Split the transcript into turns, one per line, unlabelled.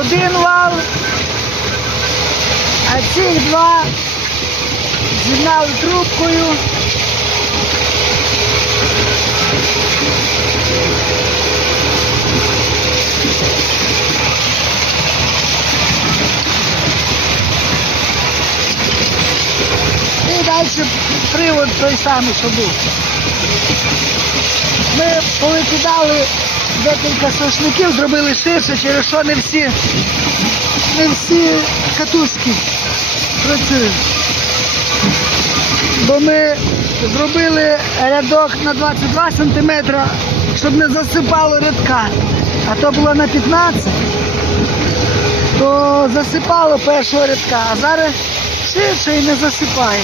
один вал, а ці два з'єднали трубкою. І далі привод той самий, що був. Ми повикидали декілька сошників, зробили ширше, через що не всі, не всі катушки працюють. Бо ми зробили рядок на 22 см, щоб не засипало рядка. А то було на 15, то засипало першого рядка, а зараз ширше і не засипає.